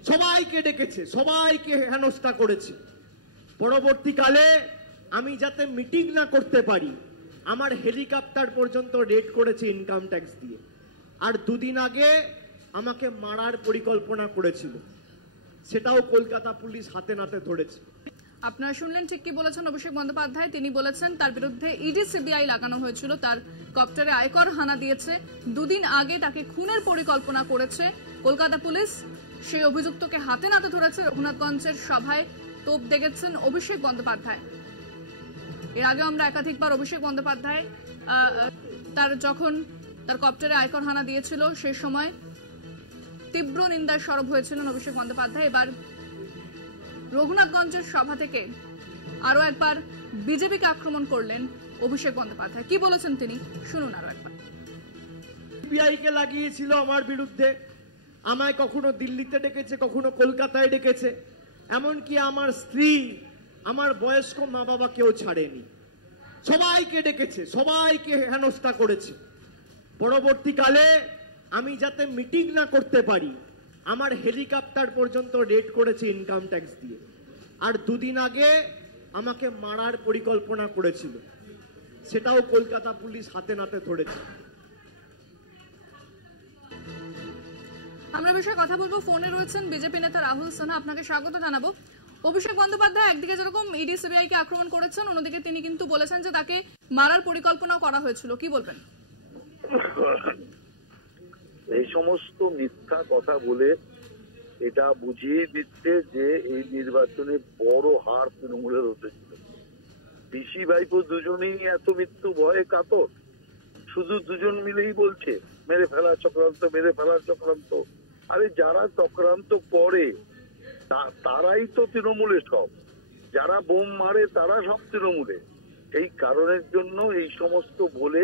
সবাইকে ডেকেছে, সবাইকে হেনস্থা করেছে। পরবর্তীকালে আমি যাতে মিটিং না করতে পারি, আমার হেলিকপ্টার পর্যন্ত রেড করেছে ইনকাম ট্যাক্স দিয়ে। আর 2 দিন আগে আমাকে মারার পরিকল্পনা করেছিল, সেটাও কলকাতা পুলিশ হাতে নাতে ধরেছে। আপনারা শুনলেন ঠিক কি বলেছেন অভিষেক বন্দ্যোপাধ্যায়। তিনি বলেছেন তার বিরুদ্ধে ইডি সিবিআই লাগানো হয়েছিল, তার কপ্টারে আয়কর হানা দিয়েছে, 2 দিন আগে তাকে খুনের পরিকল্পনা করেছে কলকাতা পুলিশ, সেই অভিযুক্তকে হাতে নাতে ধরেছে। রঘুনাথগঞ্জের সভায় তোপ দেখেছেন অভিষেক বন্দ্যোপাধ্যায়। এর আগে আমরা একাধিকবার অভিষেক বন্দ্যোপাধ্যায় যখন তার কপ্টারে আয়কর হানা দিয়েছিল সেই সময় তীব্র নিন্দায় সরব হয়েছিলেন অভিষেক বন্দ্যোপাধ্যায়। এবার রঘুনাথগঞ্জের সভা থেকে আরো একবার বিজেপিকে আক্রমণ করলেন অভিষেক বন্দ্যোপাধ্যায়। কি বলেছেন তিনি শুনুন আরো একবার। সিবিআই কে লাগিয়েছিল আমার বিরুদ্ধে, আমায় কখনো দিল্লিতে ডেকেছে, কখনো কলকাতায় ডেকেছে, এমনকি আমার স্ত্রী, আমার বয়স্ক মা বাবা কেউ ছাড়েনি, সবাইকে ডেকেছে, সবাইকে হেনস্থা করেছে। পরবর্তীকালে আমি যাতে মিটিং না করতে পারি, আমার হেলিকপ্টার পর্যন্ত রেড করেছে ইনকাম ট্যাক্স দিয়ে। আর 2 দিন আগে আমাকে মারার পরিকল্পনা করেছিল, সেটাও কলকাতা পুলিশ হাতে নাতে ধরেছে। আমরা বিষয়ে কথা বলবো, ফোনে রয়েছেন বিজেপি নেতা রাহুল সিনহা, আপনাকে স্বাগত জানাবো। অভিষেক বন্দ্যোপাধ্যায় একদিকে যেরকম ইডি সিবিআই কে আক্রমণ করেছেন, অন্যদিকে তিনি কিন্তু বলেছেন যে তাকে মারার পরিকল্পনাও করা হয়েছিল, কি বলবেন? এই সমস্ত মিথ্যা কথা বলে এটা বুঝিয়ে দিচ্ছে যে এই নির্বাচনে বড় হার তৃণমূলের হতেছিল। পিসি ভাইপো দুজনেই এত মৃত্যু ভয়ে কাতর, শুধু 2জন মিলেই বলছে মেরে ফেলার চক্রান্ত, মেরে ফেলার চক্রান্ত। আরে যারা চক্রান্ত করে তারাই তো তৃণমূলের সব, যারা বোম মারে তারা সব তৃণমূলে। এই কারণের জন্য এই সমস্ত বলে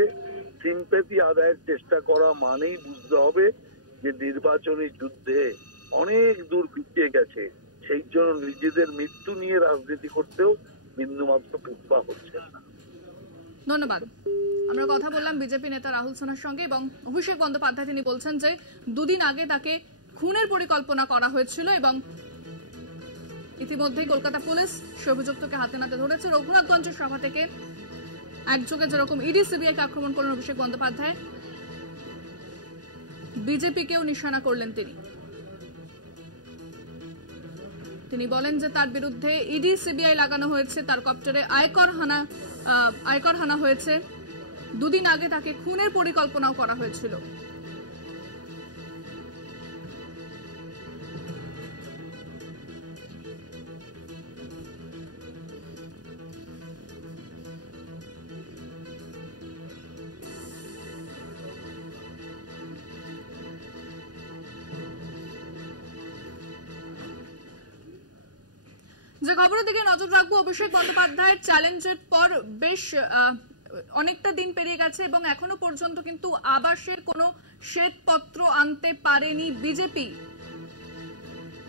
সিম্প্যাথি আদায়ের চেষ্টা করা মানেই বুঝতে হবে যে নির্বাচনী যুদ্ধে অনেক দূর পিছিয়ে গেছে। সেই জন্য নিজেদের মৃত্যু নিয়ে রাজনীতি করতেও বিন্দুমাত্র পিছপা হচ্ছে না। ধন্যবাদ। আমরা কথা বললাম বিজেপি নেতা রাহুল সিনহার সঙ্গে, এবং অভিষেক বন্দ্যোপাধ্যায় তিনি বলছেন যে 2 দিন আগে তাকে খুনের পরিকল্পনা করা হয়েছিল এবং ইতিমধ্যেই কলকাতা পুলিশ সে অভিযুক্তকে হাতে নাতে ধরেছে। রঘুনাথগঞ্জের সভা থেকে একযোগে যেরকম ইডি সিবিআইকে আক্রমণ করলেন অভিষেক বন্দ্যোপাধ্যায়, বিজেপিকেও নিশানা করলেন তিনি বলেন যে তার বিরুদ্ধে ইডি সিবিআই লাগানো হয়েছে, তার কপ্টারে আয়কর হানা হয়েছে, 2 দিন আগে তাকে খুনের পরিকল্পনাও করা হয়েছিল। যে খবরের দিকে নজর রাখবো, অভিষেক বন্দ্যোপাধ্যায়ের চ্যালেঞ্জের পর বেশ অনেকটা দিন পেরিয়ে গেছে এবং এখনো পর্যন্ত কিন্তু আবাসের কোনো শ্বেতপত্র আনতে পারেনি বিজেপি।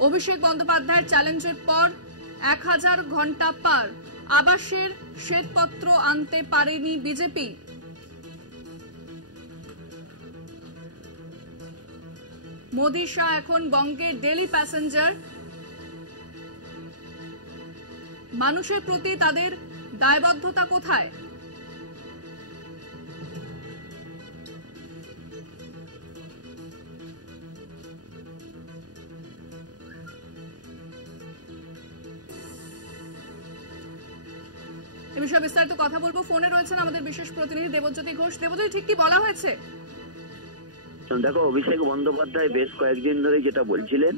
অভিষেক বন্দ্যোপাধ্যায়ের চ্যালেঞ্জের পর 1000 ঘন্টা পার, আবাসের শ্বেতপত্র আনতে পারেনি বিজেপি। মোদি শাহ এখন বঙ্গের ডেলি প্যাসেঞ্জার। মানুষের প্রতি তাদের দায়বদ্ধতা কোথায়? এ বিষয়ে বিস্তারিত কথা বলবো। ফোনে রয়েছেন আমাদের বিশেষ প্রতিনিধি দেবজ্যোতি ঘোষ। দেবজ্যোতি, ঠিক কি বলা হয়েছে? দেখো, অভিষেক বন্দ্যোপাধ্যায় বেশ কয়েকদিন ধরে যেটা বলছিলেন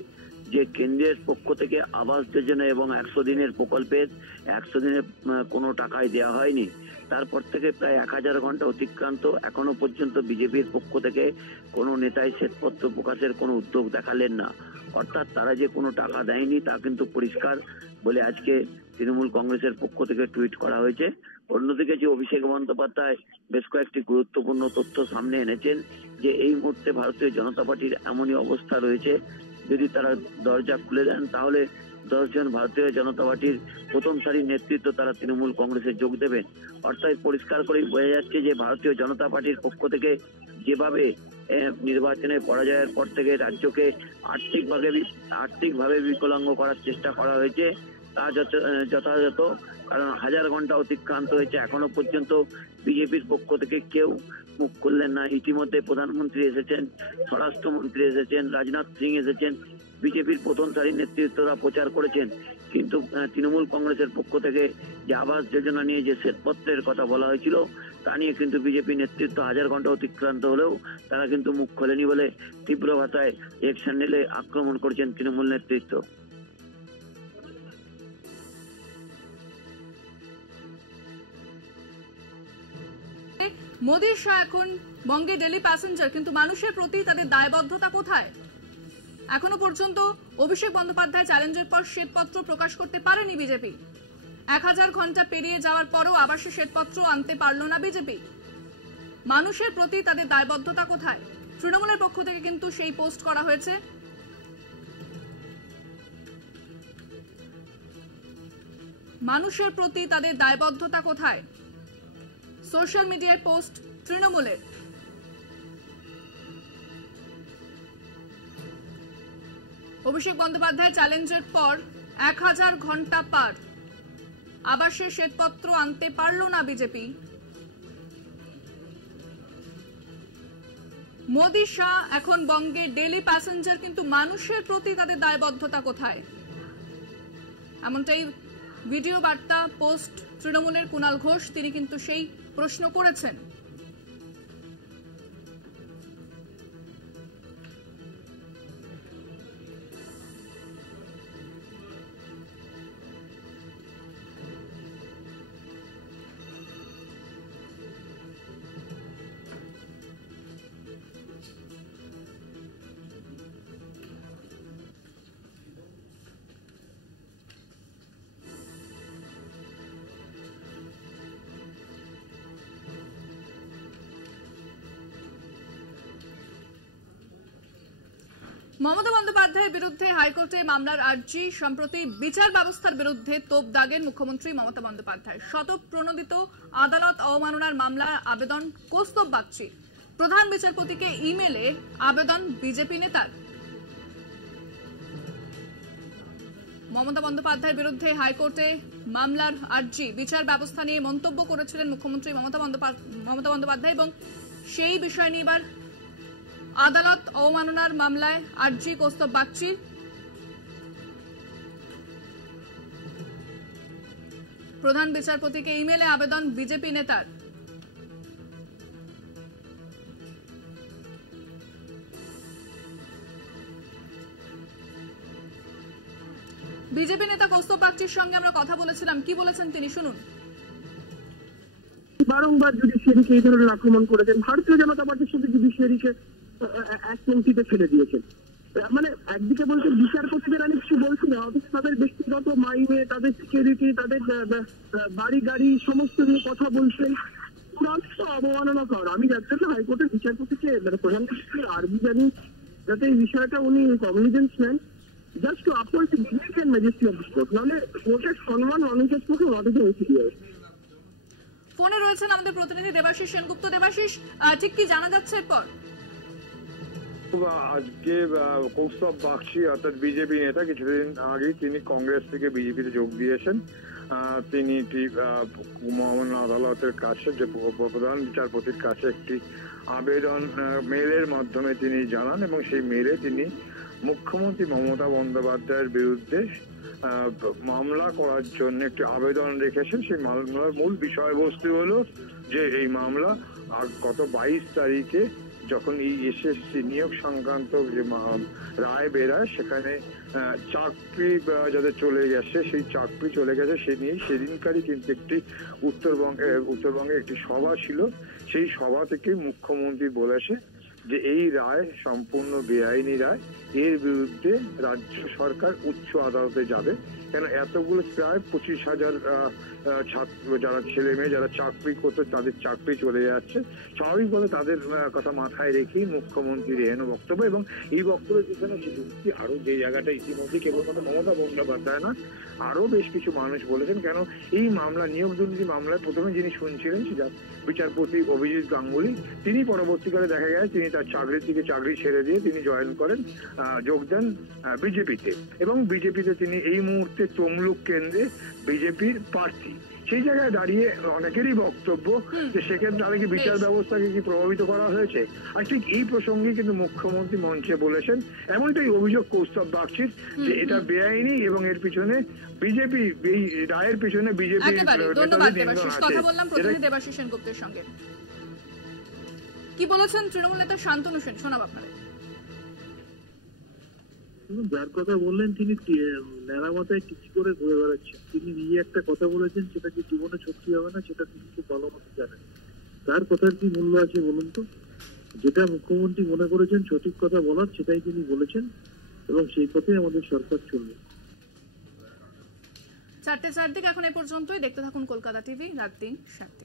যে কেন্দ্রের পক্ষ থেকে আবাস যোজনা এবং 100 দিনের প্রকল্পের 100 দিনের কোনো টাকাই দেওয়া হয়নি। তারপর থেকে প্রায় 1000 ঘন্টা অতিক্রান্ত, এখনো পর্যন্ত বিজেপির পক্ষ থেকে কোনো নেতাই শ্বেতপত্র প্রকাশের কোনো উদ্যোগ দেখালেন না। অর্থাৎ তারা যে কোনো টাকা দেয়নি তা কিন্তু পরিষ্কার বলে আজকে তৃণমূল কংগ্রেসের পক্ষ থেকে টুইট করা হয়েছে। অন্যদিকে যে অভিষেক বন্দ্যোপাধ্যায় বেশ কয়েকটি গুরুত্বপূর্ণ তথ্য সামনে এনেছেন যে এই মুহূর্তে ভারতীয় জনতা পার্টির এমনই অবস্থা রয়েছে, যদি তারা দরজা খুলে দেন তাহলে 10 জন ভারতীয় জনতা পার্টির প্রথম সারির নেতৃত্ব তারা তৃণমূল কংগ্রেসে যোগ দেবেন। অর্থাৎ পরিষ্কার করেই বোঝা যাচ্ছে যে ভারতীয় জনতা পার্টির পক্ষ থেকে যেভাবে নির্বাচনে পরাজয়ের পর থেকে রাজ্যকে আর্থিকভাবে বিকলাঙ্গ করার চেষ্টা করা হয়েছে তা যথাযথ, কারণ 1000 ঘন্টা অতিক্রান্ত হয়েছে, এখনো পর্যন্ত বিজেপির পক্ষ থেকে কেউ মুখ খুললেন না। ইতিমধ্যে প্রধানমন্ত্রী এসেছেন, স্বরাষ্ট্রমন্ত্রী এসেছেন, রাজনাথ সিং এসেছেন, বিজেপির প্রথম সারির নেতৃত্বরা প্রচার করেছেন, কিন্তু তৃণমূল কংগ্রেসের পক্ষ থেকে যে আবাস যোজনা নিয়ে যে শ্বেতপত্রের কথা বলা হয়েছিল তা নিয়ে কিন্তু বিজেপি নেতৃত্ব 1000 ঘন্টা অতিক্রান্ত হলেও তারা কিন্তু মুখ খোলেনি বলে তীব্র ভাষায় এক্স হ্যান্ডেলে আক্রমণ করেছেন তৃণমূল নেতৃত্ব। মোদি শাহ এখন বঙ্গে ডেলি প্যাসেঞ্জার, কিন্তু মানুষের প্রতি তাদের দায়বদ্ধতা কোথায়? এখনো পর্যন্ত অভিষেক বন্দ্যোপাধ্যায় চ্যালেঞ্জের পর শ্বেতপত্র প্রকাশ করতে পারেনি বিজেপি। 1000 ঘন্টা পেরিয়ে যাওয়ার পরও আবাসে শ্বেতপত্র আনতে পারল না বিজেপি। মানুষের প্রতি তাদের দায়বদ্ধতা কোথায়? তৃণমূলের পক্ষ থেকে কিন্তু সেই পোস্ট করা হয়েছে। মানুষের প্রতি তাদের দায়বদ্ধতা কোথায়? সোশ্যাল মিডিয়ায় পোস্ট তৃণমূলের। অভিষেক বন্দ্যোপাধ্যায় চ্যালেঞ্জের পর 1000 ঘন্টা পার, আবাসে শ্বেতপত্র আনতে পারল না বিজেপি। মোদি শাহ এখন বঙ্গে ডেলি প্যাসেঞ্জার, কিন্তু মানুষের প্রতি তাদের দায়বদ্ধতা কোথায়? এমনটাই ভিডিও বার্তা পোস্ট তৃণমূলের কুণাল ঘোষ, তিনি কিন্তু সেই প্রশ্ন করেছেন। মমতা বন্দ্যোপাধ্যায়ের বিরুদ্ধে হাইকোর্টে মামলার আর্জি, সম্প্রতি বিচার ব্যবস্থার বিরুদ্ধে তোপ দাগেন মুখ্যমন্ত্রী মমতা বন্দ্যোপাধ্যায়। শতপ্রণোদিত আদালত অবমাননার মামলার আবেদন কৌস্তব বাগচির। প্রধান বিচারপতিকে ইমেলে আবেদন বিজেপি নেতার। মমতা বন্দ্যোপাধ্যায়ের বিরুদ্ধে হাইকোর্টে মামলার আর্জি, বিচার ব্যবস্থা নিয়ে মন্তব্য করেছিলেন মুখ্যমন্ত্রী মমতা বন্দ্যোপাধ্যায় এবং সেই বিষয় নিয়ে এবার আদালত অবমাননার মামলায় আর্জি কৌস্তব বাগচির। প্রধান বিচারপতিকে ইমেলে আবেদন বিজেপি নেতার। বিজেপি নেতা কৌস্তব বাগচির সঙ্গে আমরা কথা বলেছিলাম, কি বলেছেন তিনি শুনুন। বারংবার জুডিশিয়ারিকে এই ধরনের আক্রমণ করেছেন, ভারতীয় জনতা পার্টির সাথে জুডিশিয়ারিকে এক পঙ্ক্তিতে ফেলে দিয়েছেন। মানে একদিকে বলছেন বিচারপতিদের অনেক বলছি না, অথচ তাদের ব্যক্তিগত মাইনে, তাদের সিকিউরিটি, তাদের বাড়ি গাড়ি সমস্ত নিয়ে কথা বলছেন। চূড়ান্ত অবমাননাকর। আমি যার জন্য হাইকোর্টের বিচারপতিকে প্রধান বিচারপতি আর্জি জানি যাতে এই বিষয়টা উনি কগনিজেন্স নেন, just to uphold the dignity and majesty of this court. নাহলে কোর্টের সম্মান মানুষের পক্ষে অনেকে বেশি দিয়ে। ফোনে রয়েছেন আমাদের প্রতিনিধি দেবাশিস সেনগুপ্ত। দেবাশিস, ঠিক কি জানা যাচ্ছে এরপর? আজকে কৌস্তব বাগচি অর্থাৎ বিজেপি নেতা কিছুদিন আগে তিনি কংগ্রেস থেকে বিজেপিতে যোগ দিয়েছেন। তিনি মহামান্য আদালতের কাছে যে প্রধান বিচারপতির কাছে একটি আবেদন মেলের মাধ্যমে তিনি জানান এবং সেই মেলে তিনি মুখ্যমন্ত্রী মমতা বন্দ্যোপাধ্যায়ের বিরুদ্ধে মামলা করার জন্য একটি আবেদন রেখেছেন। সেই মামলার মূল বিষয়বস্তু হলো যে এই মামলা গত 22 তারিখে যখন এই এসএসসি নিয়োগ সংক্রান্ত যে রায় বেরায় সেখানে চাকরি যাদের চলে গেছে, সেই চাকরি চলে গেছে সে নিয়ে সেদিনকারই কিন্তু একটি উত্তরবঙ্গে একটি সভা ছিল। সেই সভা থেকে মুখ্যমন্ত্রী বলেছে যে এই রায় সম্পূর্ণ বেআইনি রায়, এর বিরুদ্ধে রাজ্য সরকার উচ্চ আদালতে যাবে। কেন এতগুলো প্রায় 25,000 ছাত্র যারা ছেলে মেয়ে যারা চাকরি করতে তাদের চাকরি চলে যাচ্ছে, স্বাভাবিকভাবে তাদের কথা মাথায় রেখেই মুখ্যমন্ত্রীর এহেন বক্তব্য। এবং এই বক্তব্যের পিছনে আরো যে জায়গাটা ইতিমধ্যে কেবলমাত্র মমতা বন্দ্যোপাধ্যায় না, আরো বেশ কিছু মানুষ বলেছেন। কেন এই মামলা নিয়োগ দুর্নীতি মামলায় প্রথমে যিনি শুনছিলেন সেটা বিচারপতি অভিজিৎ গাঙ্গুলি, তিনি পরবর্তীকালে দেখা গেছে তিনি তার চাকরি থেকে চাকরি ছেড়ে দিয়ে তিনি জয়েন করেন, যোগ দেন বিজেপিতে। এবং বিজেপিতে তিনি এই মুহূর্তে তমলুক কেন্দ্রে বিজেপির প্রার্থী। সেই জায়গায় দাঁড়িয়ে অনেকেরই বক্তব্য যে সেক্ষেত্রে তাহলে কি বিচার ব্যবস্থাকে কি প্রভাবিত করা হয়েছে। আর ঠিক এই প্রসঙ্গে কিন্তু মুখ্যমন্ত্রী মঞ্চে বলেছেন, এমনটাই অভিযোগ কৌস্তব বাগচির, যে এটা বেআইনি এবং এর পিছনে বিজেপি, এই রায়ের পিছনে বিজেপি। ধন্যবাদ দেবাশিস। কথা বললাম প্রতিনিধি দেবাশিস সেনগুপ্তের সঙ্গে। কি বলেছেন তৃণমূল নেতা শান্তনু সেন, শোনাব আপনাদের। যার কথা বললেন তিনি ন্যাড়া মাথায় টিচি করে ঘুরে বেড়াচ্ছেন। তিনি নিজে একটা কথা বলেছেন, সেটা কি জীবনে সত্যি হবে না সেটা তিনি খুব ভালো মতো জানেন। তার কথার কি মূল্য আছে বলুন তো? যেটা মুখ্যমন্ত্রী মনে করেছেন সঠিক কথা বলার সেটাই তিনি বলেছেন এবং সেই পথে আমাদের সরকার চলবে। 4:04 এখন এ পর্যন্তই। দেখতে থাকুন কলকাতা টিভি, রাত 3, 7।